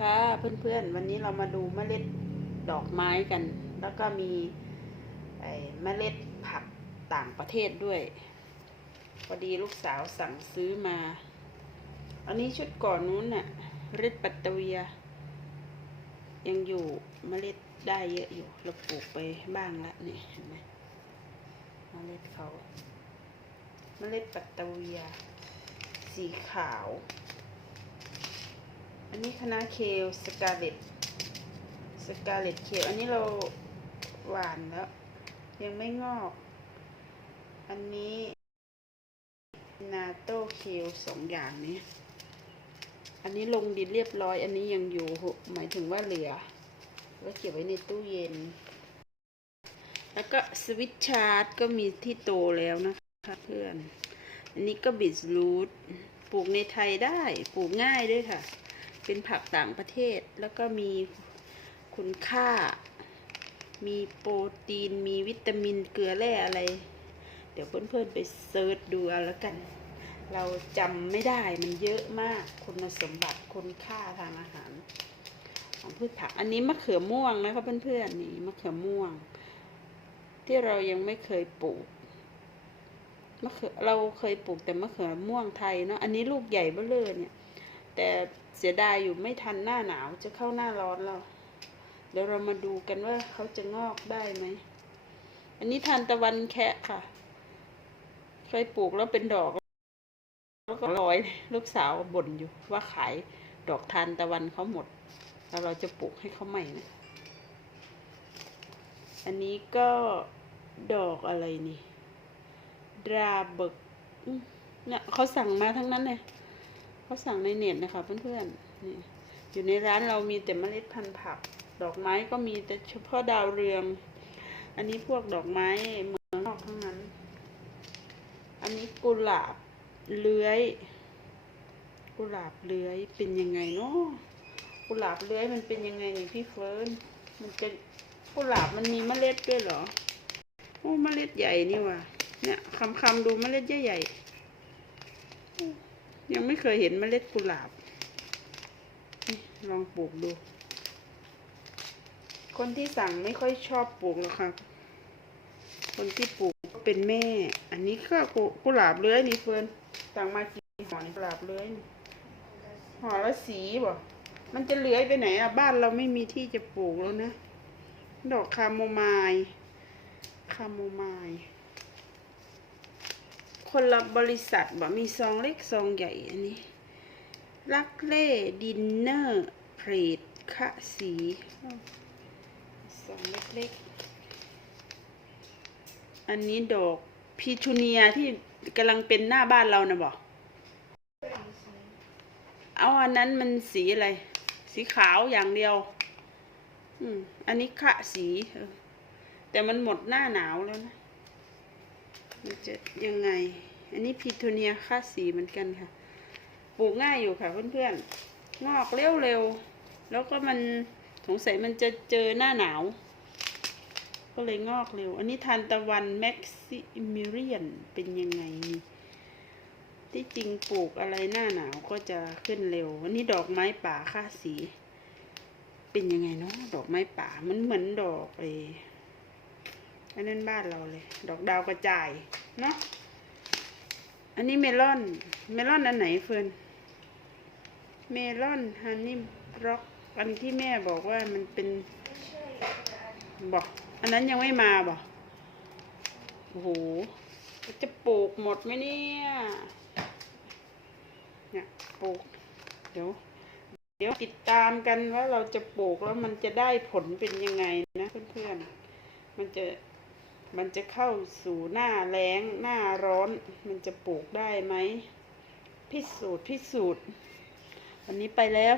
ค่ะเพื่อนๆ วันนี้เรามาดูเมล็ดดอกไม้กัน แล้วก็มีเมล็ดผักต่างประเทศด้วย พอดีลูกสาวสั่งซื้อมา อันนี้ชุดก่อนนู้นน่ะเรดปัตเตเวีย ยังอยู่เมล็ดได้เยอะอยู่ เราปลูกไปบ้างละนี่เห็นไหมเมล็ดเขาเมล็ดปัตเตเวีย สีขาว อันนี้คณะเคลสกาเลตสกาเลตเคลอันนี้เราหวานแล้ว ยังไม่งอก อันนี้นาโต้เคลสองอย่างนี้ อันนี้ลงดินเรียบร้อย อันนี้ยังอยู่หมายถึงว่าเหลือไว้เก็บไว้ในตู้เย็น แล้วก็สวิตชาร์ดก็มีที่โตแล้วนะคะเพื่อน อันนี้ก็บิสรูทปลูกในไทยได้ ปลูกง่ายด้วยค่ะ เป็นผักต่างประเทศ แล้วก็มีคุณค่า มีโปรตีน มีวิตามินเกลือแร่อะไร เดี๋ยวเพื่อนๆไปเซิร์ชดูเอาแล้วกัน เราจำไม่ได้มันเยอะมากคุณสมบัติคุณค่าทางอาหาร ของพืชผัก อันนี้มะเขือม่วงนะคะเพื่อนๆนี่มะเขือม่วง ที่เรายังไม่เคยปลูกมะเขือเราเคยปลูกแต่มะเขือม่วงไทยเนาะ อันนี้ลูกใหญ่เบ้อเลยเนี่ย แต่เสียดายอยู่ไม่ทันหน้าหนาวจะเข้าหน้าร้อนแล้ว เดี๋ยวเรามาดูกันว่าเขาจะงอกได้ไหม อันนี้ทานตะวันแคะค่ะ เคยปลูกแล้วเป็นดอก แล้วก็ลอยลูกสาวบ่นอยู่ว่าขายดอกทานตะวันเขาหมด แล้วเราจะปลูกให้เขาใหม่นะ อันนี้ก็ดอกอะไรนี่ ดราเบิกเนี่ยเขาสั่งมาทั้งนั้นเลย เขาสั่งในเน็ตนะคะเพื่อนๆนี่อยู่ในร้านเรามีแต่เมล็ดพันธุ์ผัก ดอกไม้ก็มีแต่เฉพาะดาวเรือง อันนี้พวกดอกไม้เมืองนอกทั้งนั้น อันนี้กุหลาบเลื้อย กุหลาบเลื้อยเป็นยังไงเนาะกุหลาบเลื้อยมันเป็นยังไงนี่พี่เฟิร์นมันเป็นกุหลาบมันมีเมล็ดด้วยเหรอโอ้เมล็ดใหญ่นี่ว่ะเนี่ยคำคำๆดูเมล็ดใหญ่ๆ ยังไม่เคยเห็นเมล็ดกุหลาบ ลองปลูกดู คนที่สั่งไม่ค่อยชอบปลูกหรอกค่ะ คนที่ปลูกก็เป็นแม่ อันนี้ก็กุหลาบเลื้อยนี่เฟิร์นสั่งมากี่ห่อนี่กุหลาบเลื้อยห่อละสีบ่มันจะเลื้อยไปไหนอะ บ้านเราไม่มีที่จะปลูกแล้วนะ ดอกคาโมไมล์คาโมไมล์ คนละบริษัทบ่มีซองเล็กซองใหญ่อันนี้ ลักเล่ดินเนอร์เพรดคะสีซองเล็กๆ อันนี้ดอกพีชูเนียที่กำลังเป็นหน้าบ้านเรานะบอกเอาอันนั้นมันสีอะไร สีขาวอย่างเดียว อืม อันนี้คะสี แต่มันหมดหน้าหนาวแล้วนะ มันจะยังไง อันนี้พีโทเนียค่าสีเหมือนกันค่ะ ปลูกง่ายอยู่ค่ะเพื่อนๆงอกเร็วๆ แล้วก็มันสงสัยมันจะเจอหน้าหนาว ก็เลยงอกเร็ว อันนี้ทานตะวันแม็กซิมิเรียนเป็นยังไง ที่จริงปลูกอะไรหน้าหนาวก็จะขึ้นเร็ว อันนี้ดอกไม้ป่าค่าสี เป็นยังไงเนาะดอกไม้ป่ามันเหมือนดอกเอ อันนั้นบ้านเราเลย ดอกดาวกระจาย เนาะ อันนี้เมลอน เมลอนอันไหนเฟิร์นเมลอนฮันนี่ร็อกอันที่แม่บอกว่ามันเป็นบอก อันนั้นยังไม่มาบอกโอ้โห จะปลูกหมดไหมเนี่ย เนี่ยปลูก เดี๋ยว เดี๋ยวติดตามกันว่าเราจะปลูกแล้วมันจะได้ผลเป็นยังไงนะเพื่อนๆ มันจะ มันจะเข้าสู่หน้าแล้งหน้าร้อน มันจะปลูกได้ไหม พิสูจน์พิสูจน์ วันนี้ไปแล้ว